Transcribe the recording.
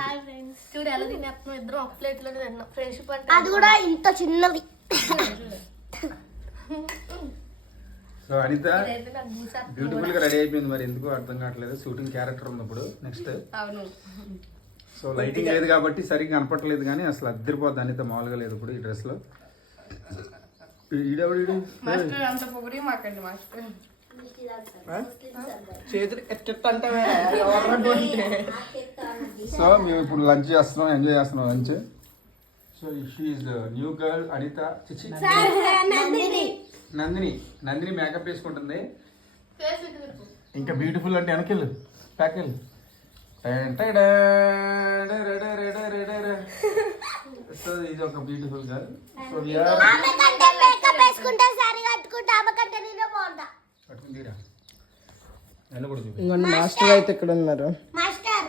Hi friends, చూడు ఎలా తినేస్తున్నాం ఇద్దరం ఒక ప్లేట్ లోనే తిన్నాం. ఫ్రెండ్షిప్ అంటే అది కూడా ఇంత చిన్నది. సో అనిత బ్యూటిఫుల్ గా రెడీ అయిపోయింది. మరి ఎందుకు అర్థం కావట్లేదు. షూటింగ్ క్యారెక్టర్ ఉన్నప్పుడు నెక్స్ట్. అవును. సో లైటింగ్ లేదు కాబట్టి సరిగ్గా కనపట్లేదు, కానీ అసలు అద్దరిపోద్ది. అనిత మామూలుగా లేదు ఇప్పుడు ఈ డ్రెస్ లో. సో మేము ఇప్పుడు లంచ్ చేస్తున్నాం, ఎంజాయ్ చేస్తున్నాం lunch. So she is new girl Anitha. చిచి నందిని మేకప్ వేసుకుంటుంది. ఇంకా బ్యూటిఫుల్ అంటే వెనకెళ్ళు ప్యాకెళ్ళు. సో ఇది ఒక బ్యూటిఫుల్ గర్ల్. సో ఇంకొండి మాస్టర్ అయితే ఇక్కడ ఉన్నారు. మాస్టర్